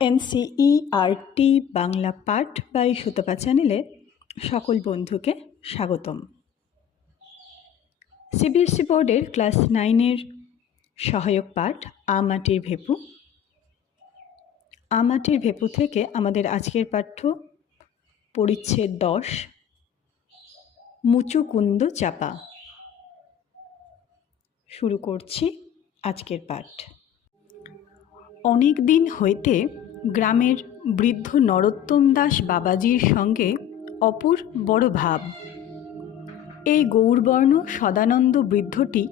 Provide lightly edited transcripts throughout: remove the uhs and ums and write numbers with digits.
NCERT Bangla পাঠ by Sutapa চ্যানেলে সকল বন্ধুকে স্বাগতম। সিবিএসসি বোর্ডের ক্লাস 9-এর সহায়ক পাঠ আমাটির ভেপু। আমাটির ভেপু থেকে আমাদের আজকের পাঠ্য পরিচ্ছেদ 10 মুচুকুন্দ চাপা। শুরু করছি আজকের পাঠ। অনেক দিন হইতে গ্রামের বৃদ্ধ নরোত্তম দাস বাবাজির সঙ্গে অপুর বড় ভাব। এই গৌরবর্ণ সদানন্দ বৃদ্ধটি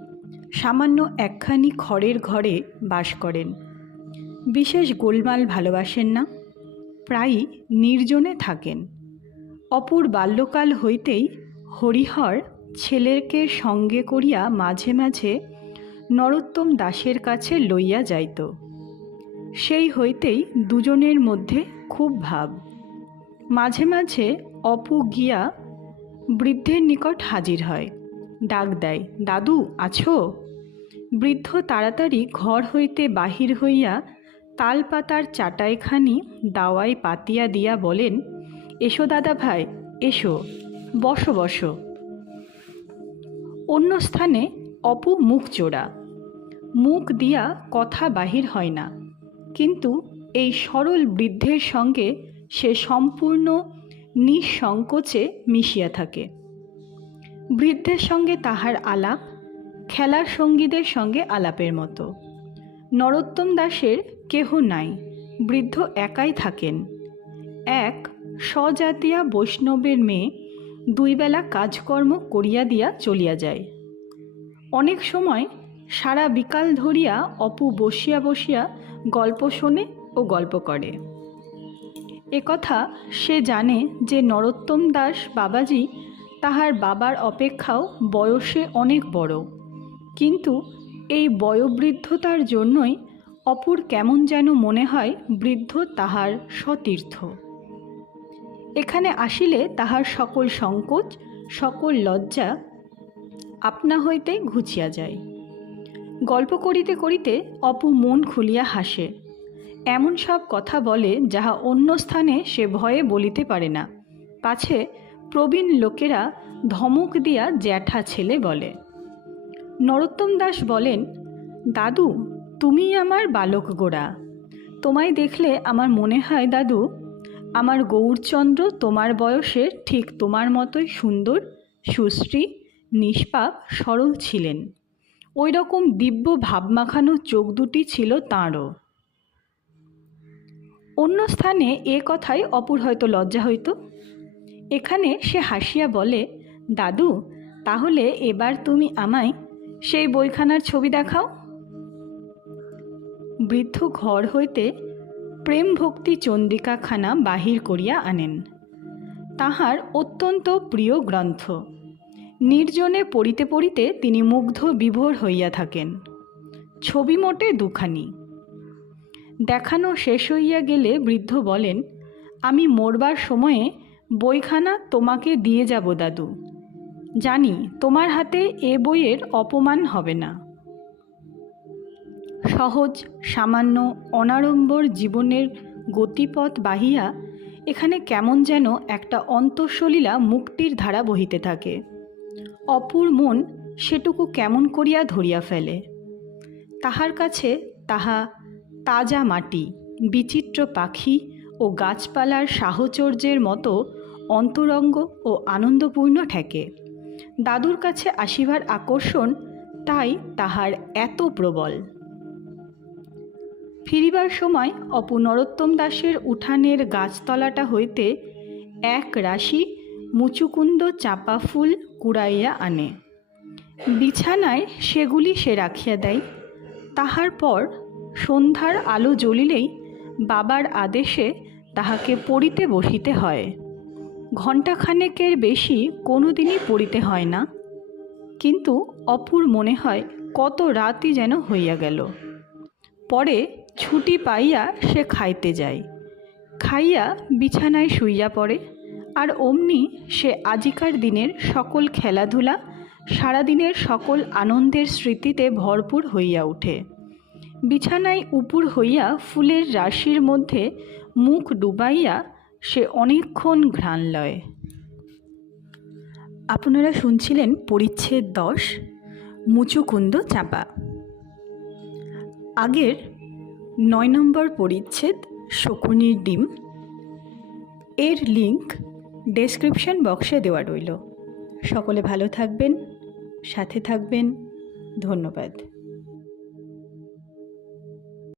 সামান্য একখানি খড়ের ঘরে বাস করেন। বিশেষ গোলমাল ভালোবাসেন না, প্রায়ই নির্জনে থাকেন। অপুর বাল্যকাল হইতেই হরিহর ছেলেকে সঙ্গে করিয়া মাঝে মাঝে নরোত্তম দাসের কাছে লইয়া যাইত। সেই হইতেই দুজনের মধ্যে খুব ভাব। মাঝে মাঝে অপু গিয়া বৃদ্ধের নিকট হাজির হয়, ডাক দেয়, দাদু আছো? বৃদ্ধ তাড়াতাড়ি ঘর হইতে বাহির হইয়া তালপাতার চাটাইখানি দাওয়ায় পাতিয়া দিয়া বলেন, এসো দাদা ভাই, এসো, বসো বসো। অন্য স্থানে অপু মুখ চোরা, মুখ দিয়া কথা বাহির হয় না, কিন্তু এই সরল বৃদ্ধের সঙ্গে সে সম্পূর্ণ নিঃসংকোচে মিশিয়া থাকে। বৃদ্ধের সঙ্গে তাহার আলাপ খেলার সঙ্গীদের সঙ্গে আলাপের মতো। নরোত্তম দাসের কেহ নাই, বৃদ্ধ একাই থাকেন। এক স্বজাতীয়া বৈষ্ণবের মেয়ে দুই বেলা কাজকর্ম করিয়া দিয়া চলিয়া যায়। অনেক সময় সারা বিকাল ধরিয়া অপু বসিয়া বসিয়া গল্প শোনে ও গল্প করে। একথা সে জানে যে নরোত্তম দাস বাবাজি তাহার বাবার অপেক্ষাও বয়সে অনেক বড়, কিন্তু এই বয়োবৃদ্ধতার জন্যই অপুর কেমন যেন মনে হয় বৃদ্ধ তাহার সতীর্থ। এখানে আসিলে তাহার সকল সংকোচ সকল লজ্জা আপনা হইতে ঘুচিয়া যায়। গল্প করিতে করিতে অপু মন খুলিয়া হাসে, এমন সব কথা বলে যাহা অন্য স্থানে সে ভয়ে বলিতে পারে না, পাছে প্রবীণ লোকেরা ধমক দিয়া জ্যাঠা ছেলে বলে। নরোত্তম দাস বলেন, দাদু তুমি আমার বালক গোড়া, তোমায় দেখলে আমার মনে হয় দাদু আমার গৌরচন্দ্র তোমার বয়সে ঠিক তোমার মতোই সুন্দর, সুশ্রী, নিষ্পাপ, সরল ছিলেন। ওই রকম দিব্য ভাবমাখানো চোখ দুটি ছিল তাঁরও। অন্য স্থানে এ কথাই অপুর হয়তো লজ্জা হইত। এখানে সে হাসিয়া বলে, দাদু তাহলে এবার তুমি আমায় সেই বইখানার ছবি দেখাও। বৃদ্ধ ঘর হইতে প্রেম ভক্তি চন্দ্রিকাখানা বাহির করিয়া আনেন। তাহার অত্যন্ত প্রিয় গ্রন্থ। নির্জনে পড়িতে পড়িতে তিনি মুগ্ধ বিভোর হইয়া থাকেন। ছবি মোটে দুখানি। দেখানো শেষ হইয়া গেলে বৃদ্ধ বলেন, আমি মরবার সময়ে বইখানা তোমাকে দিয়ে যাব দাদু, জানি তোমার হাতে এ বইয়ের অপমান হবে না। সহজ সামান্য অনাড়ম্বর জীবনের গতিপথ বাহিয়া এখানে কেমন যেন একটা অন্তঃসলীলা মুক্তির ধারা বহিতে থাকে। অপুর মন সেটুকু কেমন করিয়া ধরিয়া ফেলে। তাহার কাছে তাহা তাজা মাটি, বিচিত্র পাখি ও গাছপালার সাহচর্যের মতো অন্তরঙ্গ ও আনন্দপূর্ণ ঠেকে। দাদুর কাছে আসিবার আকর্ষণ তাই তাহার এত প্রবল। ফিরিবার সময় অপু নরোত্তম দাসের উঠানের গাছতলাটা হইতে এক রাশি মুচুকুন্দ চাপা ফুল কুড়াইয়া আনে। বিছানায় সেগুলি সে রাখিয়া দেয়। তাহার পর সন্ধ্যার আলো জ্বলিলেই বাবার আদেশে তাহাকে পড়িতে বসিতে হয়। ঘণ্টাখানেকের বেশি কোনো দিনই পড়িতে হয় না, কিন্তু অপুর মনে হয় কত রাতই যেন হইয়া গেল। পরে ছুটি পাইয়া সে খাইতে যায়, খাইয়া বিছানায় শুইয়া পড়ে, আর অমনি সে আজিকার দিনের সকল খেলাধুলা, সারাদিনের সকল আনন্দের স্মৃতিতে ভরপুর হইয়া ওঠে। বিছানায় উপুর হইয়া ফুলের রাশির মধ্যে মুখ ডুবাইয়া সে অনেকক্ষণ ঘ্রাণ লয়। আপনারা শুনছিলেন পরিচ্ছেদ 10, মুচুকুন্দ চাপা। আগের 9 নম্বর পরিচ্ছেদ শকুনির ডিম, এর লিংক ডেসক্রিপশন বক্সে দেওয়া রইল। সকলে ভালো থাকবেন, সাথে থাকবেন। ধন্যবাদ।